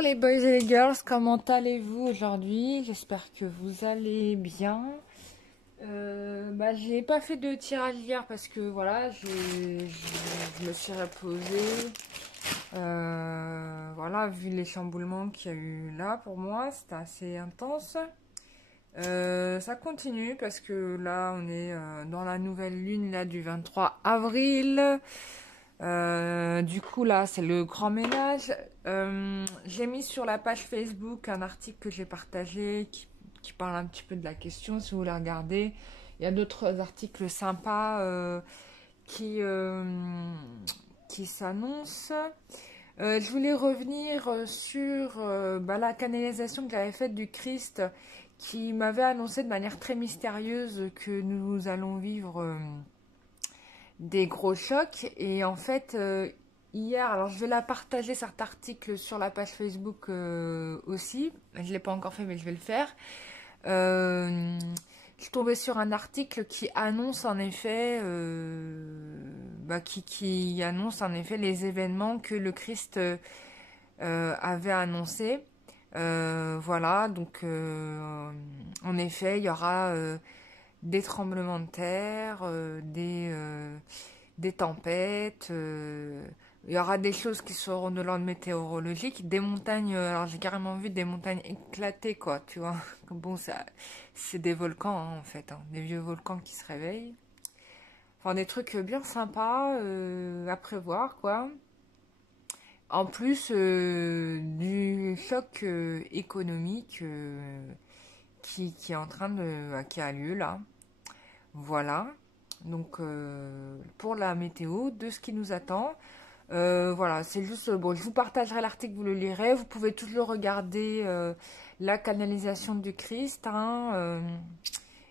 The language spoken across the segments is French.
Bonjour les boys et les girls, comment allez-vous aujourd'hui? J'espère que vous allez bien. J'ai pas fait de tirage hier parce que voilà, je me suis reposée. Voilà, vu les chamboulements qu'il y a eu là pour moi, c'était assez intense. Ça continue parce que là, on est dans la nouvelle lune là du 23 avril. Du coup là c'est le grand ménage. J'ai mis sur la page Facebook un article que j'ai partagé qui parle un petit peu de la question si vous voulez regarder. Il y a d'autres articles sympas qui s'annoncent. Je voulais revenir sur la canalisation que j'avais faite du Christ qui m'avait annoncé de manière très mystérieuse que nous allons vivre des gros chocs. Et en fait, hier, alors je vais la partager cet article sur la page Facebook aussi. Je ne l'ai pas encore fait, mais je vais le faire. Je suis tombée sur un article qui annonce en effet, qui annonce en effet les événements que le Christ avait annoncés. Voilà, donc en effet, il y aura des tremblements de terre, des tempêtes, il y aura des choses qui seront de l'ordre météorologique, des montagnes, alors j'ai carrément vu des montagnes éclatées, quoi, tu vois. Bon, ça, c'est des volcans, hein, en fait, hein, des vieux volcans qui se réveillent. Enfin, des trucs bien sympas à prévoir, quoi. En plus du choc économique qui est en train qui a lieu là. Voilà. Donc pour la météo de ce qui nous attend. Voilà, c'est juste, bon, je vous partagerai l'article, vous le lirez. Vous pouvez toujours regarder la canalisation du Christ. Hein,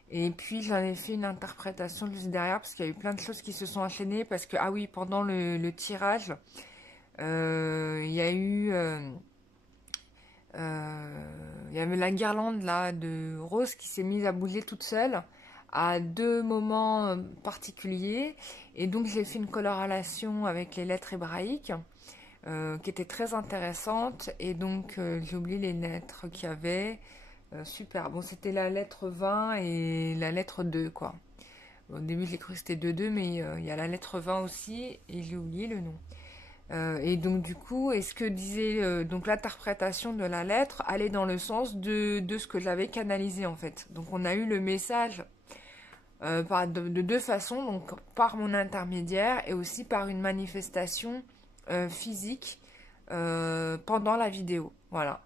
et puis j'en ai fait une interprétation juste derrière parce qu'il y a eu plein de choses qui se sont enchaînées. Parce que, ah oui, pendant le tirage, il y a eu... il y avait la guirlande là de rose qui s'est mise à bouger toute seule à deux moments particuliers, et donc j'ai fait une coloration avec les lettres hébraïques qui était très intéressante, et donc j'ai oublié les lettres qu'il y avait. Super, bon, c'était la lettre 20 et la lettre 2 quoi. Au début j'ai cru que c'était 2-2, mais il y a la lettre 20 aussi et j'ai oublié le nom. Et donc du coup, est-ce que disait donc l'interprétation de la lettre allait dans le sens de ce que j'avais canalisé en fait. Donc on a eu le message de deux façons, donc par mon intermédiaire et aussi par une manifestation physique pendant la vidéo. Voilà.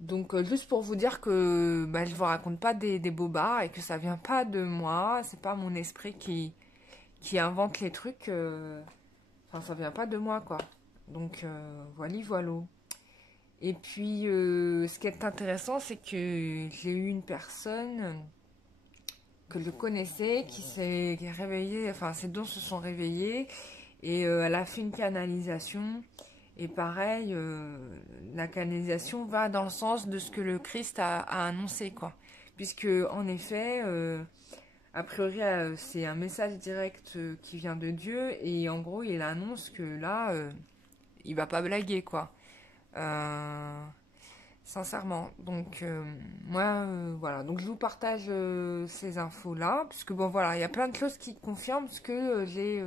Donc juste pour vous dire que je vous raconte pas des bobards et que ça vient pas de moi, c'est pas mon esprit qui invente les trucs. Enfin, ça vient pas de moi, quoi. Donc, voilà. Et puis, ce qui est intéressant, c'est que j'ai eu une personne que je connaissais qui s'est réveillée, enfin, ses dons se sont réveillés, et elle a fait une canalisation. Et pareil, la canalisation va dans le sens de ce que le Christ a annoncé, quoi. Puisque, en effet... a priori, c'est un message direct qui vient de Dieu, et en gros, il annonce que là, il va pas blaguer, quoi. Sincèrement. Donc, moi, voilà. Donc, je vous partage ces infos-là, puisque bon, voilà, il y a plein de choses qui confirment ce que j'ai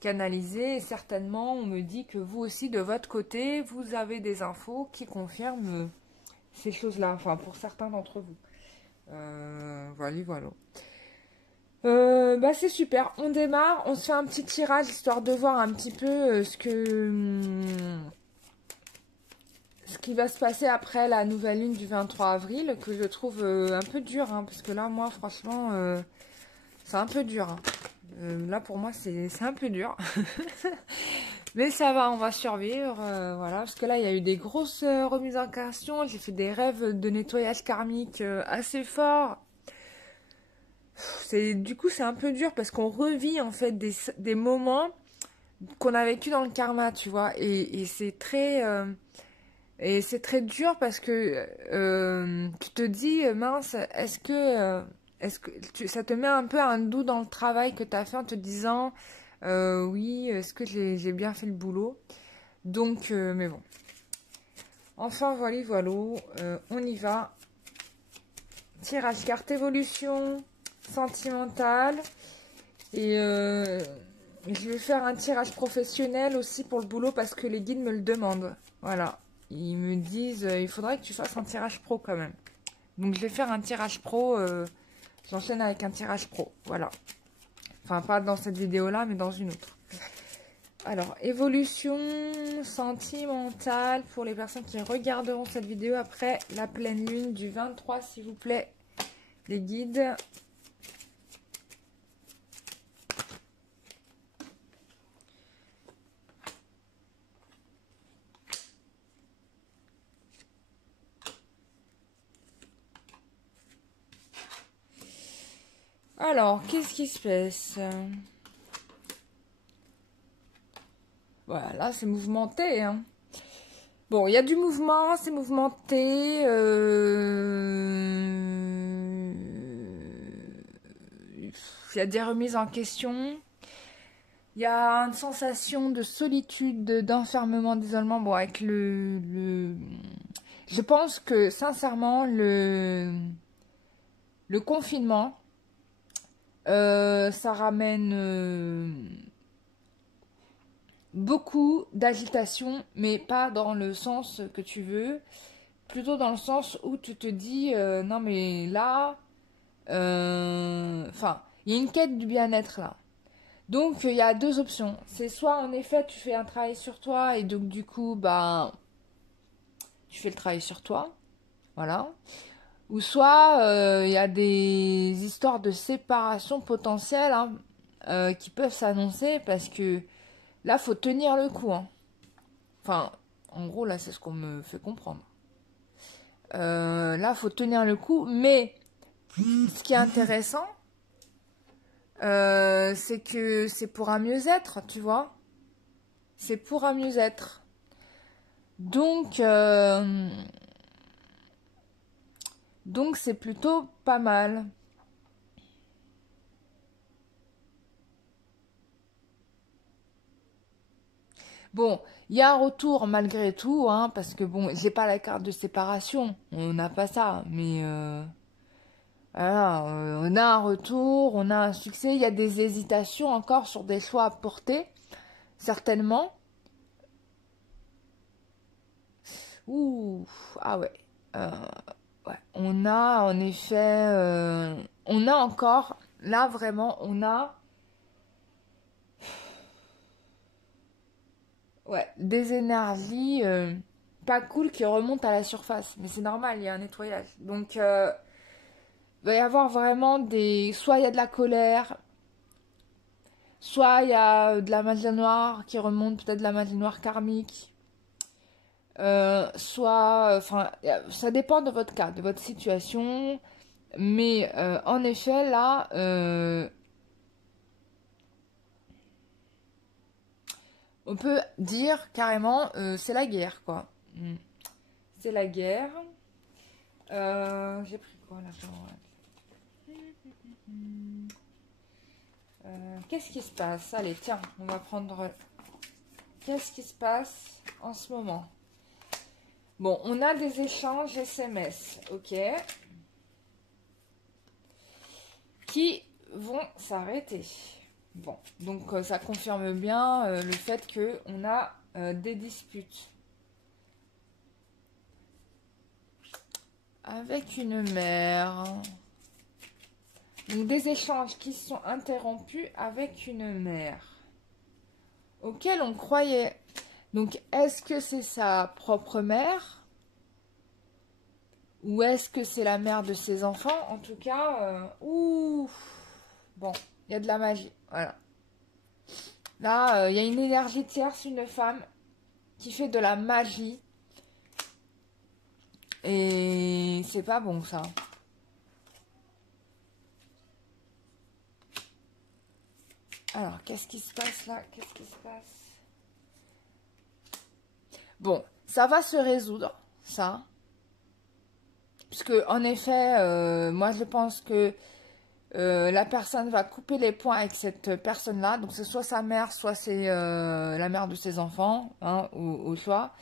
canalisé, et certainement, on me dit que vous aussi, de votre côté, vous avez des infos qui confirment ces choses-là, enfin, pour certains d'entre vous. Voilà. C'est super, on démarre, on se fait un petit tirage histoire de voir un petit peu ce qui va se passer après la nouvelle lune du 23 avril, que je trouve un peu dur, hein, parce que là, moi, franchement, c'est un peu dur. Hein. Là, pour moi, c'est un peu dur. Mais ça va, on va survivre, voilà, parce que là, il y a eu des grosses remises en question, j'ai fait des rêves de nettoyage karmique assez forts. Du coup, c'est un peu dur parce qu'on revit en fait des moments qu'on a vécu dans le karma, tu vois. Et c'est très dur parce que tu te dis, mince, ça te met un peu un doute dans le travail que tu as fait en te disant, oui, est-ce que j'ai bien fait le boulot? Donc, mais bon. Enfin, voilà, on y va. Tirage carte évolution sentimentale. Et je vais faire un tirage professionnel aussi pour le boulot parce que les guides me le demandent. Voilà. Ils me disent, il faudrait que tu fasses un tirage pro quand même. Donc, je vais faire un tirage pro. J'enchaîne avec un tirage pro. Voilà. Enfin, pas dans cette vidéo-là, mais dans une autre. Alors, évolution sentimentale pour les personnes qui regarderont cette vidéo après la pleine lune du 23, s'il vous plaît, les guides. Alors, qu'est-ce qui se passe? Voilà, là, c'est mouvementé, hein. Bon, il y a du mouvement, c'est mouvementé. Il y a des remises en question. Il y a une sensation de solitude, d'enfermement, d'isolement. Bon, avec je pense que, sincèrement, le confinement, ça ramène beaucoup d'agitation, mais pas dans le sens que tu veux. Plutôt dans le sens où tu te dis, non mais là, enfin, il y a une quête du bien-être là. Donc, il y a deux options. C'est soit, en effet, tu fais un travail sur toi et donc, du coup, bah, tu fais le travail sur toi. Voilà. Ou soit, il y a des histoires de séparation potentielle hein, qui peuvent s'annoncer parce que là, faut tenir le coup. Hein. Enfin, en gros, là, c'est ce qu'on me fait comprendre. Là, faut tenir le coup. Mais, ce qui est intéressant, c'est que c'est pour un mieux-être, tu vois. C'est pour un mieux-être. Donc c'est plutôt pas mal. Bon, il y a un retour malgré tout, hein, parce que bon, j'ai pas la carte de séparation. On n'a pas ça, mais voilà, on a un retour, on a un succès. Il y a des hésitations encore sur des choix à porter, certainement. Ouh, ah ouais. Ouais. On a en effet, on a encore, là vraiment, on a ouais, des énergies pas cool qui remontent à la surface. Mais c'est normal, il y a un nettoyage. Donc, il va y avoir vraiment des... Soit il y a de la colère, soit il y a de la magie noire qui remonte, peut-être de la magie noire karmique. Soit, enfin, ça dépend de votre cas, de votre situation. Mais en effet, là, on peut dire carrément, c'est la guerre, quoi. Mm. C'est la guerre. J'ai pris quoi là? Qu'est-ce qui se passe? Allez, tiens, on va prendre... Qu'est-ce qui se passe en ce moment? Bon, on a des échanges SMS, ok, qui vont s'arrêter. Bon, donc ça confirme bien le fait qu'on a des disputes. Avec une mère. Donc des échanges qui sont interrompus avec une mère. Auquel on croyait. Donc est-ce que c'est sa propre mère? Ou est-ce que c'est la mère de ses enfants? En tout cas, ouh, bon, il y a de la magie, voilà. Là, il y a une énergie tierce, une femme qui fait de la magie. Et c'est pas bon, ça. Alors, qu'est-ce qui se passe là? Qu'est-ce qui se passe? Bon, ça va se résoudre, ça. Puisque, en effet, moi, je pense que la personne va couper les points avec cette personne-là. Donc, c'est soit sa mère, soit c'est la mère de ses enfants, hein, au choix.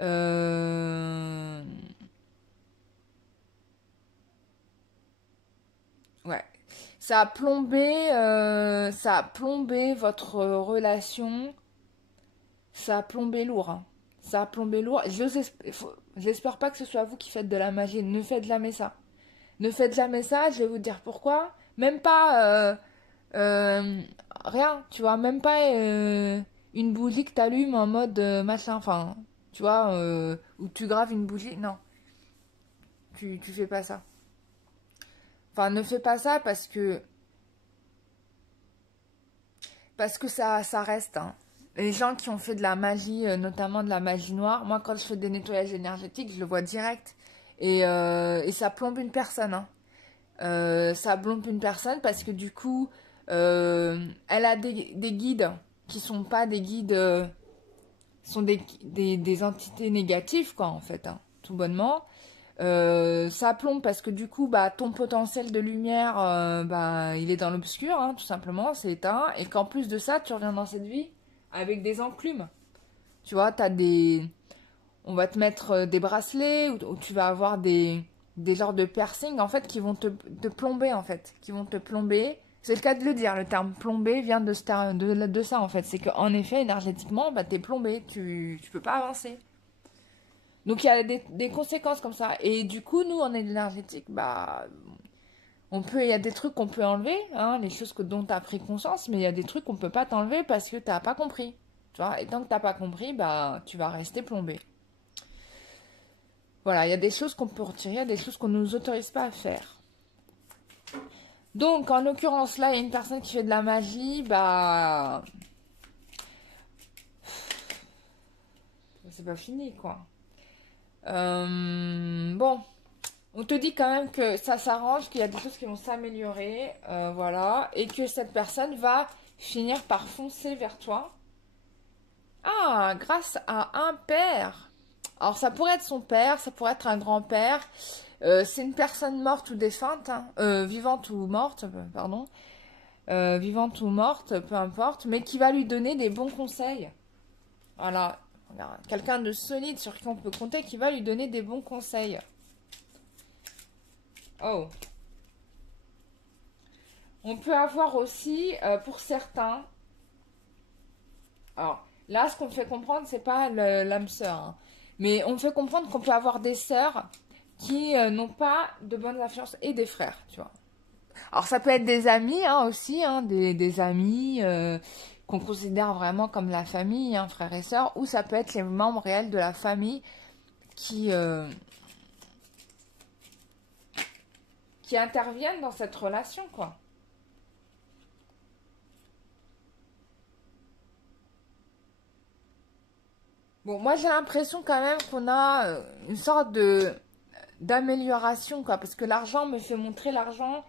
Euh, Ouais. Ça a plombé votre relation. Ça a plombé lourd, hein. Ça a plombé lourd. J'espère pas que ce soit vous qui faites de la magie. Ne faites jamais ça. Ne faites jamais ça. Je vais vous dire pourquoi. Même pas euh, rien. Tu vois, même pas une bougie que t'allumes en mode machin. Enfin, tu vois, où tu graves une bougie. Non, tu fais pas ça. Enfin, ne fais pas ça parce que ça reste, hein. Les gens qui ont fait de la magie, notamment de la magie noire, moi quand je fais des nettoyages énergétiques, je le vois direct. Et ça plombe une personne, hein. Ça plombe une personne parce que du coup, elle a des guides qui sont pas des guides, sont des entités négatives, quoi, en fait, hein, tout bonnement. Ça plombe parce que du coup, bah, ton potentiel de lumière, bah, il est dans l'obscur, hein, tout simplement, c'est éteint. Et qu'en plus de ça, tu reviens dans cette vie avec des enclumes. Tu vois, on va te mettre des bracelets où tu vas avoir des genres de piercings, en fait, qui vont te plomber, en fait. Qui vont te plomber. C'est le cas de le dire, le terme plomber vient de ça, en fait. C'est qu'en effet, énergétiquement, bah, t'es plombé, tu peux pas avancer. Donc il y a des conséquences comme ça. Et du coup, nous, en énergétique, bah, il y a des trucs qu'on peut enlever, hein, les choses dont tu as pris conscience, mais il y a des trucs qu'on peut pas t'enlever parce que t'as pas compris. Tu vois, et tant que t'as pas compris, bah, tu vas rester plombé. Voilà, il y a des choses qu'on peut retirer, il y a des choses qu'on ne nous autorise pas à faire. Donc, en l'occurrence, là, il y a une personne qui fait de la magie, bah, c'est pas fini, quoi. Bon. On te dit quand même que ça s'arrange, qu'il y a des choses qui vont s'améliorer, voilà, et que cette personne va finir par foncer vers toi. Ah, grâce à un père. Alors ça pourrait être son père, ça pourrait être un grand-père. C'est une personne morte ou défunte, hein, vivante ou morte, pardon, vivante ou morte, peu importe, mais qui va lui donner des bons conseils. Voilà, quelqu'un de solide sur qui on peut compter, qui va lui donner des bons conseils. Oh. On peut avoir aussi, pour certains, alors là, ce qu'on fait comprendre, c'est pas l'âme sœur, hein, mais on fait comprendre qu'on peut avoir des sœurs qui n'ont pas de bonnes influences et des frères, tu vois. Alors ça peut être des amis, hein, aussi, hein, des amis qu'on considère vraiment comme la famille, hein, frères et sœurs, ou ça peut être les membres réels de la famille qui, euh, qui interviennent dans cette relation, quoi. Bon, moi j'ai l'impression quand même qu'on a une sorte de d'amélioration, quoi, parce que l'argent me fait montrer l'argent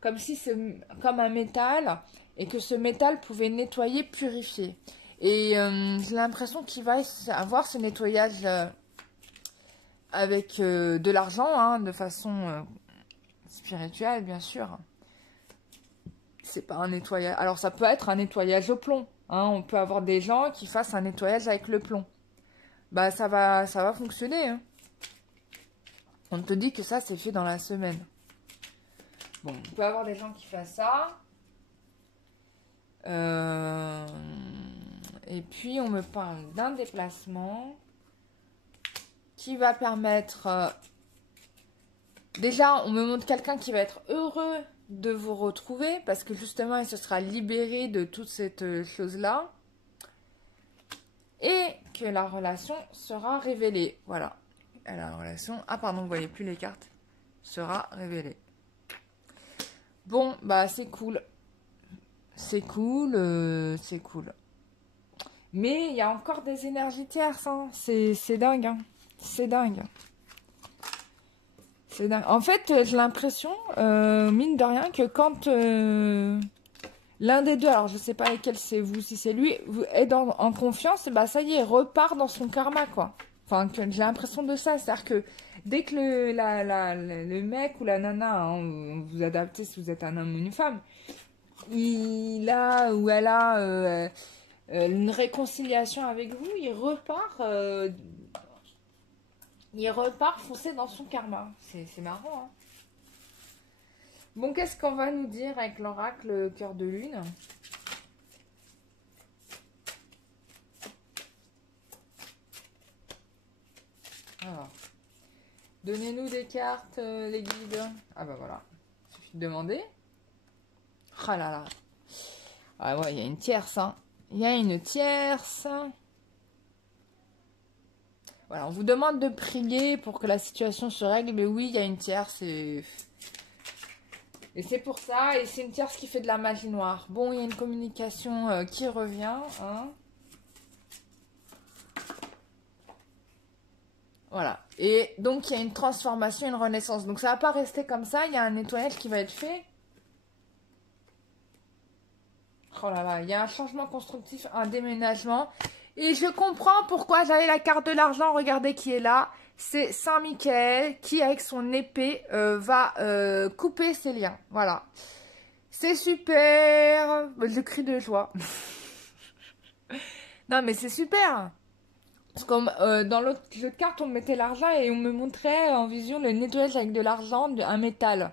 comme si c'est comme un métal et que ce métal pouvait nettoyer, purifier. Et j'ai l'impression qu'il va avoir ce nettoyage avec de l'argent, hein, de façon spirituelle, bien sûr. C'est pas un nettoyage. Alors ça peut être un nettoyage au plomb, hein. On peut avoir des gens qui fassent un nettoyage avec le plomb. Bah ça va fonctionner, hein. On te dit que ça c'est fait dans la semaine. Bon, on peut avoir des gens qui fassent ça. Et puis on me parle d'un déplacement qui va permettre... déjà, on me montre quelqu'un qui va être heureux de vous retrouver parce que justement, il se sera libéré de toute cette chose-là. Et que la relation sera révélée. Voilà. Et la relation... Ah pardon, vous voyez plus les cartes. Sera révélée. Bon, bah c'est cool. C'est cool, c'est cool. Mais il y a encore des énergies tierces, hein. C'est dingue, hein. C'est dingue. C'est dingue. En fait, j'ai l'impression, mine de rien, que quand l'un des deux, alors je sais pas lequel c'est vous, si c'est lui, est en confiance, bah ça y est, repart dans son karma, quoi. Enfin, j'ai l'impression de ça. C'est-à-dire que dès que le mec ou la nana, hein, vous adaptez si vous êtes un homme ou une femme, il a ou elle a une réconciliation avec vous, il repart il repart foncer dans son karma. C'est marrant, hein. Bon, qu'est-ce qu'on va nous dire avec l'oracle cœur de lune? Alors, donnez-nous des cartes, les guides. Ah bah voilà, il suffit de demander. Ah là là. Ah ouais, il y a une tierce, hein. Il y a une tierce. Voilà, on vous demande de prier pour que la situation se règle. Mais oui, il y a une tierce et c'est pour ça. Et c'est une tierce qui fait de la magie noire. Bon, il y a une communication qui revient, hein. Voilà. Et donc, il y a une transformation, une renaissance. Donc, ça va pas rester comme ça. Il y a un nettoyage qui va être fait. Oh là là, il y a un changement constructif, un déménagement. Et je comprends pourquoi j'avais la carte de l'argent. Regardez qui est là. C'est Saint-Michael qui, avec son épée, va couper ses liens. Voilà. C'est super. Je crie de joie. Non, mais c'est super. Parce que dans l'autre jeu de cartes, on mettait l'argent et on me montrait en vision le nettoyage avec de l'argent, un métal.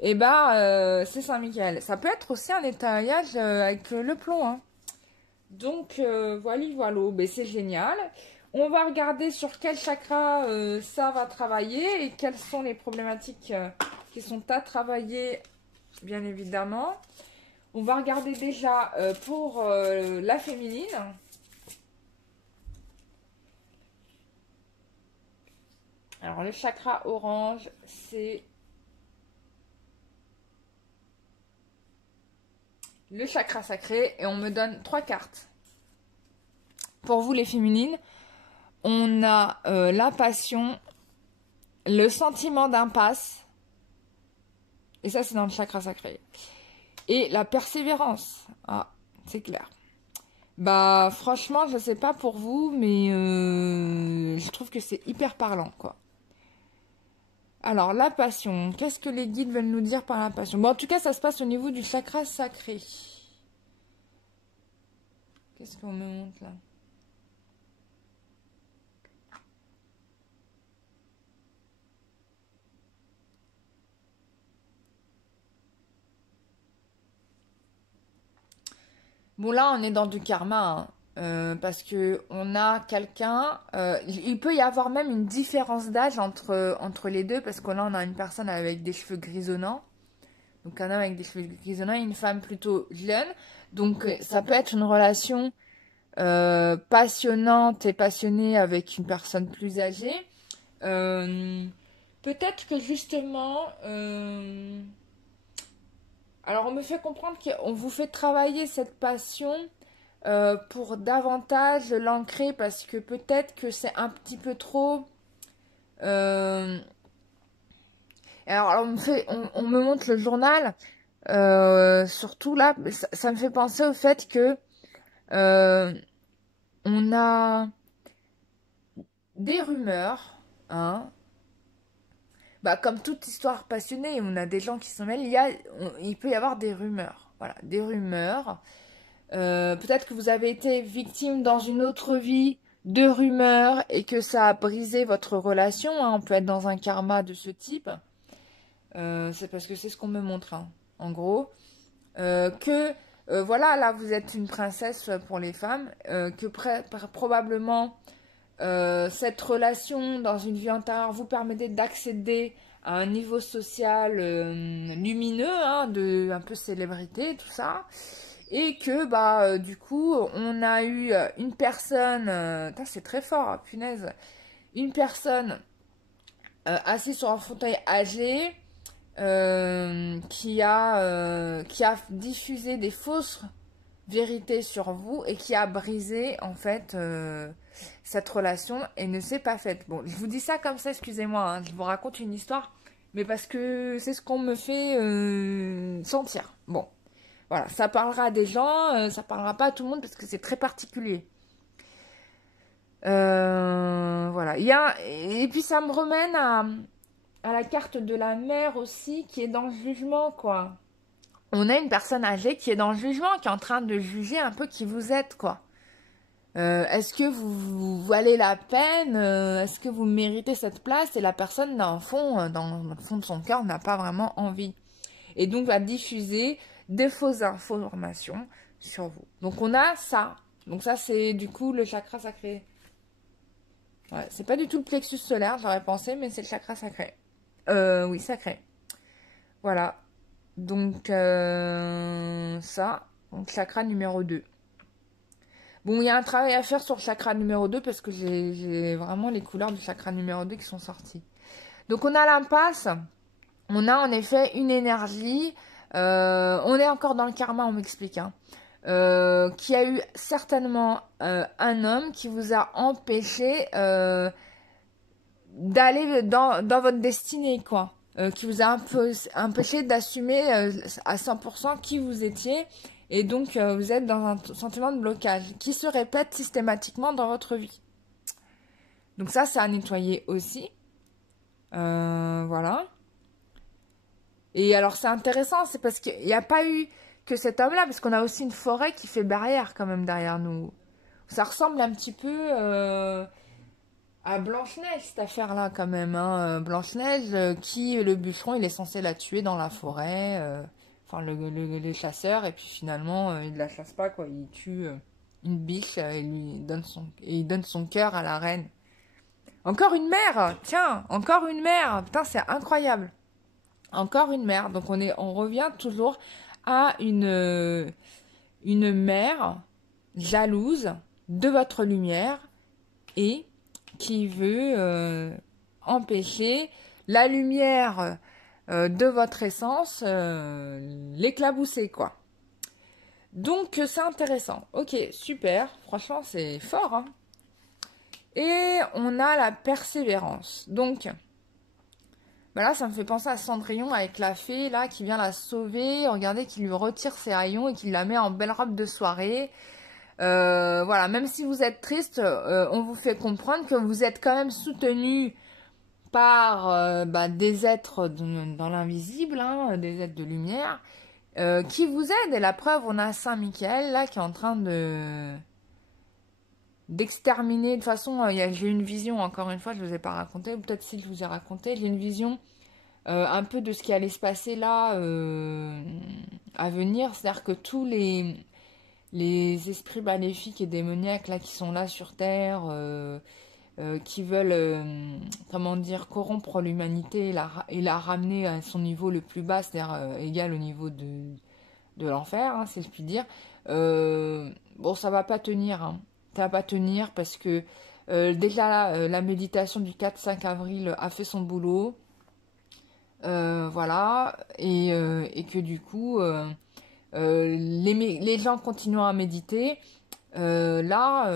Et bah, c'est Saint-Michael. Ça peut être aussi un nettoyage avec le plomb, hein. Donc, voilà, ben, c'est génial. On va regarder sur quel chakra ça va travailler et quelles sont les problématiques qui sont à travailler, bien évidemment. On va regarder déjà pour la féminine. Alors, le chakra orange, c'est le chakra sacré et on me donne 3 cartes. Pour vous, les féminines, on a la passion, le sentiment d'impasse, et ça, c'est dans le chakra sacré, et la persévérance. Ah, c'est clair. Bah, franchement, je sais pas pour vous, mais je trouve que c'est hyper parlant, quoi. Alors, la passion. Qu'est-ce que les guides veulent nous dire par la passion? Bon, en tout cas, ça se passe au niveau du chakra sacré. Qu'est-ce qu'on me montre là? Bon, là, on est dans du karma, hein. Parce que on a quelqu'un, il peut y avoir même une différence d'âge entre les deux, parce que là, on a une personne avec des cheveux grisonnants. Donc, un homme avec des cheveux grisonnants et une femme plutôt jeune. Donc, ça peut être une relation passionnante et passionnée avec une personne plus âgée. Peut-être que justement... alors, on me fait comprendre qu'on vous fait travailler cette passion pour davantage l'ancrer parce que peut-être que c'est un petit peu trop... Alors, on me montre le journal, surtout là, ça me fait penser au fait que on a des rumeurs, hein. Bah, comme toute histoire passionnée, on a des gens qui s'en mêlent, il peut y avoir des rumeurs. Voilà, des rumeurs. Peut-être que vous avez été victime dans une autre vie de rumeurs et que ça a brisé votre relation, hein. On peut être dans un karma de ce type. C'est parce que c'est ce qu'on me montre, hein, en gros. Voilà, là, vous êtes une princesse pour les femmes. Que probablement, cette relation dans une vie antérieure vous permettait d'accéder à un niveau social lumineux, hein, de un peu célébrité, tout ça. Et que, bah, du coup, on a eu une personne... c'est très fort, hein, punaise. Une personne assise sur un fauteuil âgé qui a diffusé des fausses vérités sur vous et qui a brisé, en fait, cette relation et ne s'est pas faite. Bon, je vous dis ça comme ça, excusez-moi, hein, je vous raconte une histoire, mais parce que c'est ce qu'on me fait sentir. Bon. Voilà, ça parlera à des gens, ça parlera pas à tout le monde parce que c'est très particulier. Voilà. Et puis ça me remène à la carte de la mère aussi qui est dans le jugement, quoi. On a une personne âgée qui est dans le jugement, qui est en train de juger un peu qui vous êtes, quoi. Est-ce que vous valez la peine? Est-ce que vous méritez cette place? Et la personne, dans le fond, dans le fond de son cœur, n'a pas vraiment envie. Et donc, va diffuser des fausses informations sur vous. Donc, on a ça. Donc, ça, c'est du coup le chakra sacré. Ouais, c'est pas du tout le plexus solaire, j'aurais pensé, mais c'est le chakra sacré. Oui, sacré. Voilà. Donc, ça. Donc, chakra numéro 2. Bon, il y a un travail à faire sur le chakra numéro 2 parce que j'ai vraiment les couleurs du chakra numéro 2 qui sont sorties. Donc, on a l'impasse. On a en effet une énergie. On est encore dans le karma, on m'explique. Hein, qui a eu certainement un homme qui vous a empêché d'aller dans votre destinée, quoi. Qui vous a empêché d'assumer à 100% qui vous étiez. Et donc, vous êtes dans un sentiment de blocage qui se répète systématiquement dans votre vie. Donc ça, c'est à nettoyer aussi. Voilà. Et alors, c'est intéressant, c'est parce qu'il n'y a pas eu que cet homme-là, parce qu'on a aussi une forêt qui fait barrière quand même derrière nous. Ça ressemble un petit peu à Blanche-Neige, cette affaire-là, quand même. Hein. Blanche-Neige, qui, le bûcheron, il est censé la tuer dans la forêt. Enfin, le chasseur, et puis finalement, il ne la chasse pas, quoi. Il tue une biche et il donne son cœur à la reine. Encore une mère! Tiens, encore une mère! Putain, c'est incroyable! Encore une mère. Donc, on revient toujours à une mère jalouse de votre lumière et qui veut empêcher la lumière de votre essence l'éclabousser, quoi. Donc, c'est intéressant. Ok, super. Franchement, c'est fort. Hein. Et on a la persévérance. Donc, ben là, ça me fait penser à Cendrillon avec la fée, là, qui vient la sauver. Regardez, qui lui retire ses haillons et qui la met en belle robe de soirée. Voilà, même si vous êtes triste, on vous fait comprendre que vous êtes quand même soutenu par des êtres dans l'invisible, hein, des êtres de lumière, qui vous aident. Et la preuve, on a Saint Michael, là, qui est en train d'exterminer. De toute façon, j'ai une vision, encore une fois, je ne vous ai pas raconté, ou peut-être si je vous ai raconté, j'ai une vision un peu de ce qui allait se passer là à venir. C'est-à-dire que tous les esprits maléfiques et démoniaques là qui sont là sur Terre, qui veulent, comment dire, corrompre l'humanité et la ramener à son niveau le plus bas, c'est-à-dire égal au niveau de l'enfer, hein, si je puis dire. Bon, ça va pas tenir. Hein. Ça va pas tenir parce que déjà là, la méditation du 4-5 avril a fait son boulot. Voilà. Et que du coup, les gens continuant à méditer, là,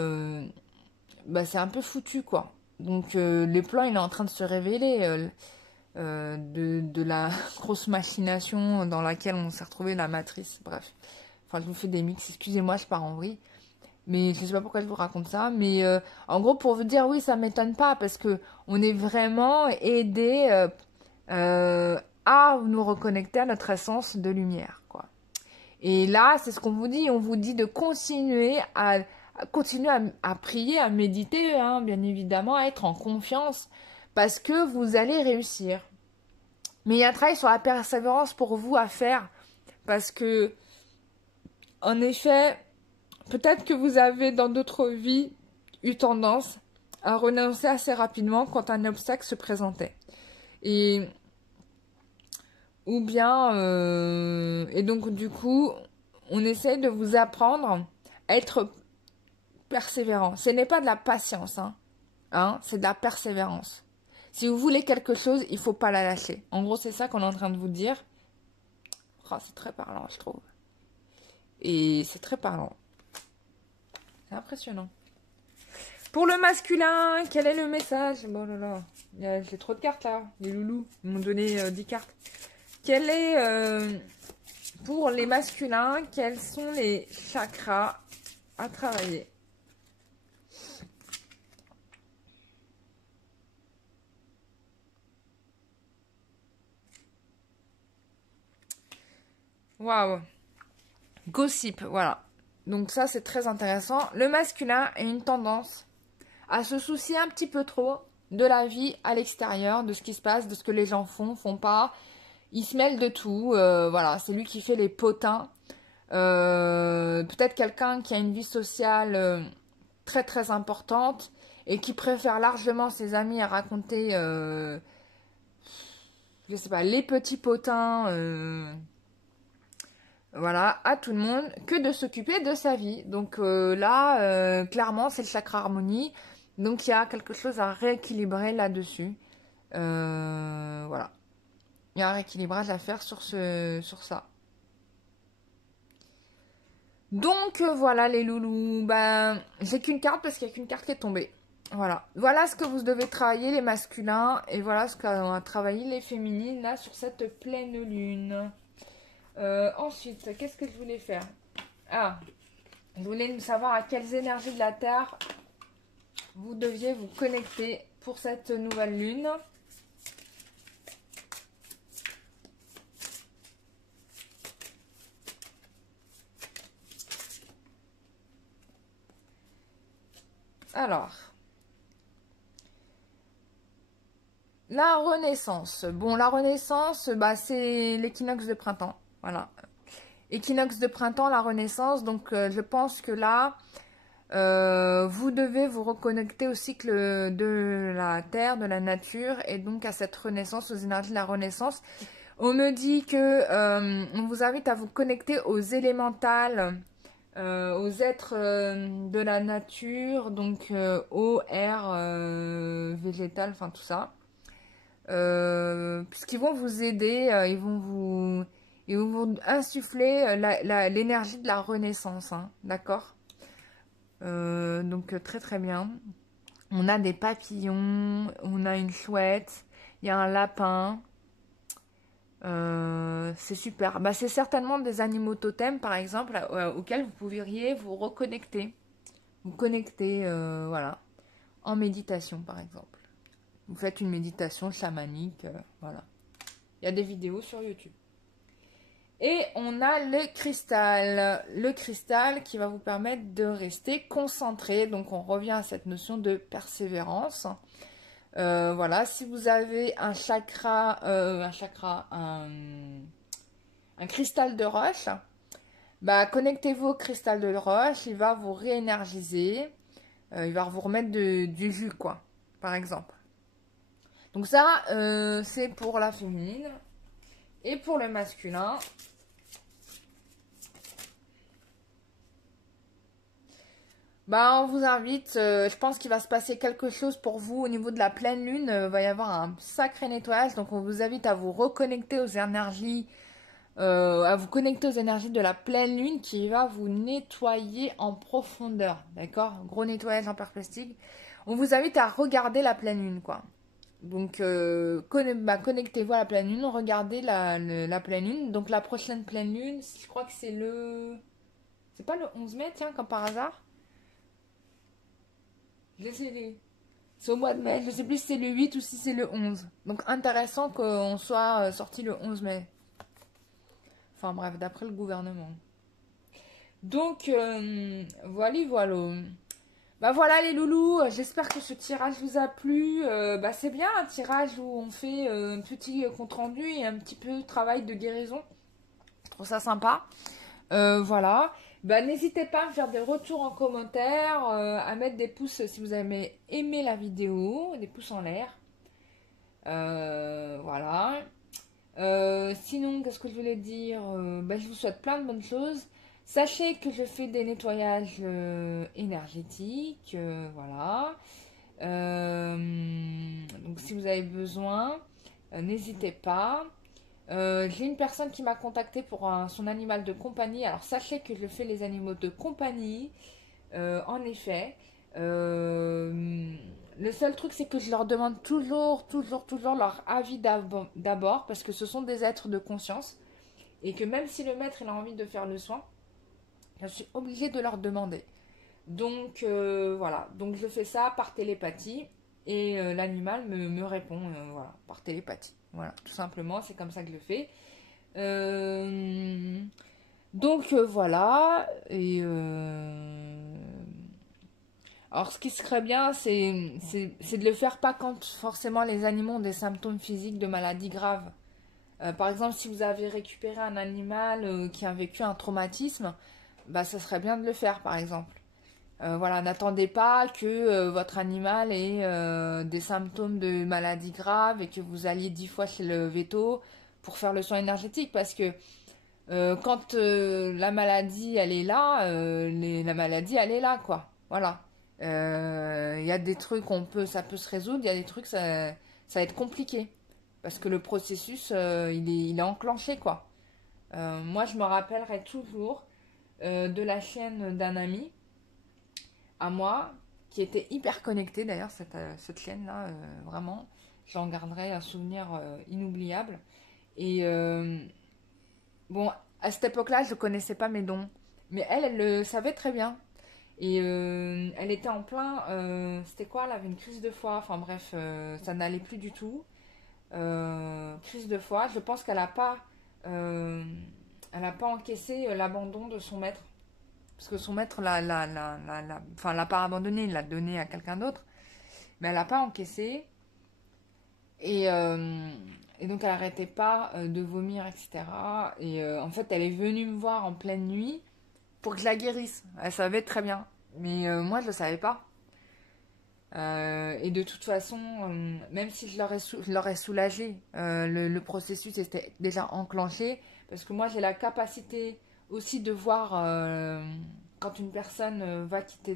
c'est un peu foutu, quoi. Donc, le plan, il est en train de se révéler de la grosse machination dans laquelle on s'est retrouvé, la matrice. Bref. Enfin, je vous fais des mix. Excusez-moi, je pars en vrille. Mais je sais pas pourquoi je vous raconte ça. Mais en gros, pour vous dire, oui, ça m'étonne pas parce que on est vraiment aidé à nous reconnecter à notre essence de lumière, quoi. Et là, c'est ce qu'on vous dit. On vous dit de continuer à prier, à méditer, hein, bien évidemment, à être en confiance parce que vous allez réussir. Mais il y a un travail sur la persévérance pour vous à faire parce que, en effet, peut-être que vous avez dans d'autres vies eu tendance à renoncer assez rapidement quand un obstacle se présentait. Ou bien, et donc du coup, on essaie de vous apprendre à être persévérant. Ce n'est pas de la patience, hein, c'est de la persévérance. Si vous voulez quelque chose, il ne faut pas la lâcher. En gros, c'est ça qu'on est en train de vous dire. Oh, c'est très parlant, je trouve. Et c'est très parlant. C'est impressionnant. Pour le masculin, quel est le message? Bon là là, j'ai trop de cartes là. Les loulous, ils m'ont donné 10 cartes. Quel est, pour les masculins, quels sont les chakras à travailler? Waouh. Gossip, voilà. Donc ça, c'est très intéressant. Le masculin a une tendance à se soucier un petit peu trop de la vie à l'extérieur, de ce qui se passe, de ce que les gens font pas. Il se mêle de tout. Voilà, c'est lui qui fait les potins. Peut-être quelqu'un qui a une vie sociale très très importante et qui préfère largement ses amis à raconter, je sais pas, les petits potins, voilà, à tout le monde, que de s'occuper de sa vie. Donc là, clairement, c'est le chakra harmonie. Donc il y a quelque chose à rééquilibrer là-dessus. Voilà. Il y a un rééquilibrage à faire sur ça. Donc voilà les loulous. Ben, j'ai qu'une carte parce qu'il n'y a qu'une carte qui est tombée. Voilà. Voilà ce que vous devez travailler les masculins. Et voilà ce qu'on a travaillé les féminines là sur cette pleine lune. Ensuite, qu'est-ce que je voulais faire? Ah, je voulais savoir à quelles énergies de la Terre vous deviez vous connecter pour cette nouvelle lune. Alors, la renaissance. Bon, la renaissance, bah, c'est l'équinoxe de printemps. Voilà. Équinoxe de printemps, la renaissance. Donc, je pense que là, vous devez vous reconnecter au cycle de la terre, de la nature, et donc à cette renaissance, aux énergies de la renaissance. On me dit que on vous invite à vous connecter aux élémentales, aux êtres de la nature, donc eau, air, végétal, enfin tout ça. Puisqu'ils vont vous aider, ils vont vous insuffler l'énergie de la renaissance, hein, d'accord? Donc très très bien. On a des papillons, on a une chouette, il y a un lapin. C'est super. Bah, c'est certainement des animaux totems, par exemple, auxquels vous pourriez vous reconnecter. Vous connecter, voilà, en méditation, par exemple. Vous faites une méditation chamanique, voilà. Il y a des vidéos sur YouTube. Et on a le cristal qui va vous permettre de rester concentré. Donc on revient à cette notion de persévérance. Voilà, si vous avez un cristal de roche, bah connectez-vous au cristal de roche, il va vous réénergiser, il va vous remettre du jus, quoi, par exemple. Donc ça, c'est pour la féminine. Et pour le masculin, bah, on vous invite, je pense qu'il va se passer quelque chose pour vous au niveau de la pleine lune. Il va y avoir un sacré nettoyage. Donc on vous invite à vous reconnecter aux énergies, à vous connecter aux énergies de la pleine lune qui va vous nettoyer en profondeur. D'accord? Gros nettoyage en plastique. On vous invite à regarder la pleine lune, quoi. Donc connectez-vous à la pleine lune, regardez la pleine lune. Donc la prochaine pleine lune, je crois que c'est le... C'est pas le 11 mai, tiens, comme par hasard. C'est au mois de mai. Je sais plus si c'est le 8 ou si c'est le 11. Donc intéressant qu'on soit sorti le 11 mai. Enfin bref, d'après le gouvernement. Donc voilà. Bah voilà les loulous, j'espère que ce tirage vous a plu. Bah c'est bien un tirage où on fait un petit compte rendu et un petit peu de travail de guérison. Je trouve ça sympa. Voilà. Bah, n'hésitez pas à me faire des retours en commentaire, à mettre des pouces si vous avez aimé la vidéo, des pouces en l'air. Voilà. Sinon, qu'est-ce que je voulais dire? Bah, je vous souhaite plein de bonnes choses. Sachez que je fais des nettoyages énergétiques, voilà. Donc si vous avez besoin, n'hésitez pas. J'ai une personne qui m'a contacté pour son animal de compagnie. Alors sachez que je fais les animaux de compagnie, en effet. Le seul truc, c'est que je leur demande toujours leur avis d'abord, parce que ce sont des êtres de conscience. Et que même si le maître il a envie de faire le soin, je suis obligée de leur demander. Donc voilà, donc je fais ça par télépathie. Et l'animal me répond voilà, par télépathie. Voilà, tout simplement, c'est comme ça que je le fais. Donc voilà, et alors ce qui serait bien, c'est de le faire pas quand forcément les animaux ont des symptômes physiques de maladies graves. Par exemple, si vous avez récupéré un animal qui a vécu un traumatisme, bah ça serait bien de le faire par exemple. Voilà, n'attendez pas que votre animal ait des symptômes de maladie grave et que vous alliez 10 fois chez le veto pour faire le soin énergétique parce que quand la maladie elle est là, la maladie elle est là quoi. Voilà. Il y a des trucs ça peut se résoudre, il y a des trucs ça va être compliqué parce que le processus il est enclenché quoi. Moi je me rappellerai toujours de la chienne d'un ami à moi qui était hyper connectée d'ailleurs cette chienne là vraiment j'en garderai un souvenir inoubliable et bon, à cette époque-là, je ne connaissais pas mes dons. Mais elle le savait très bien. Et elle était en plein. C'était quoi? Elle avait une crise de foie. Enfin bref, ça n'allait plus du tout. Crise de foie. Je pense euh, elle a pas encaissé l'abandon de son maître. Parce que son maître enfin, l'a pas abandonné, il l'a donné à quelqu'un d'autre. Mais elle n'a pas encaissé. Et, euh, et donc elle n'arrêtait pas de vomir, etc. Et en fait, elle est venue me voir en pleine nuit pour que je la guérisse. Elle savait très bien. Mais moi, je ne le savais pas. Et de toute façon, même si je l'aurais soulagé, le processus était déjà enclenché. Parce que moi, j'ai la capacité aussi de voir quand une personne va quitter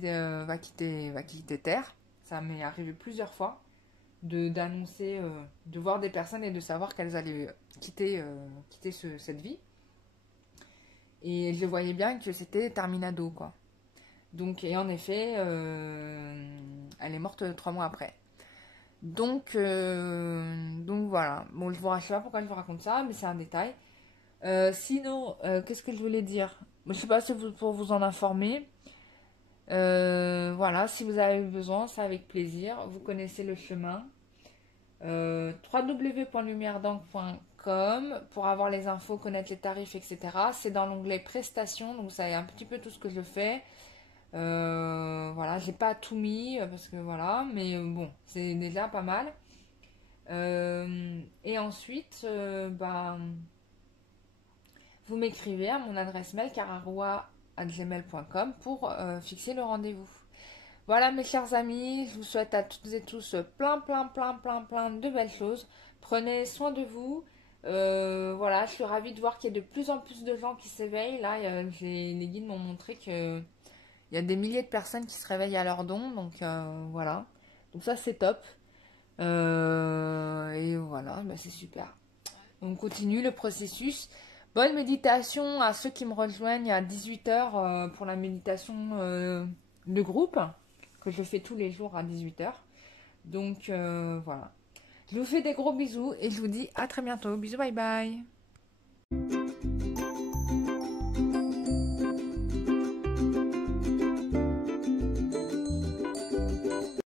Terre. Ça m'est arrivé plusieurs fois d'annoncer, de voir des personnes et de savoir qu'elles allaient quitter cette vie. Et je voyais bien que c'était terminado, quoi. Donc, et en effet, elle est morte 3 mois après. Donc voilà. Bon, je ne sais pas pourquoi je vous raconte ça, mais c'est un détail. Sinon, qu'est-ce que je voulais dire? Je ne sais pas si pour vous en informer. Voilà, si vous avez besoin, c'est avec plaisir. Vous connaissez le chemin. www.lumieredangle.com pour avoir les infos, connaître les tarifs, etc. C'est dans l'onglet prestations, donc ça est un petit peu tout ce que je fais. Voilà, j'ai pas tout mis parce que voilà, mais bon, c'est déjà pas mal. Et ensuite, bah, vous m'écrivez à mon adresse mail cararoua@gmail.com pour fixer le rendez-vous. Voilà mes chers amis, je vous souhaite à toutes et tous plein de belles choses. Prenez soin de vous. Voilà, je suis ravie de voir qu'il y a de plus en plus de gens qui s'éveillent. Là, les guides m'ont montré qu'il y a des milliers de personnes qui se réveillent à leur don. Donc voilà, donc ça c'est top. Et voilà, bah, c'est super. On continue le processus. Bonne méditation à ceux qui me rejoignent à 18h pour la méditation de groupe que je fais tous les jours à 18h. Donc voilà. Je vous fais des gros bisous et je vous dis à très bientôt. Bisous, bye bye.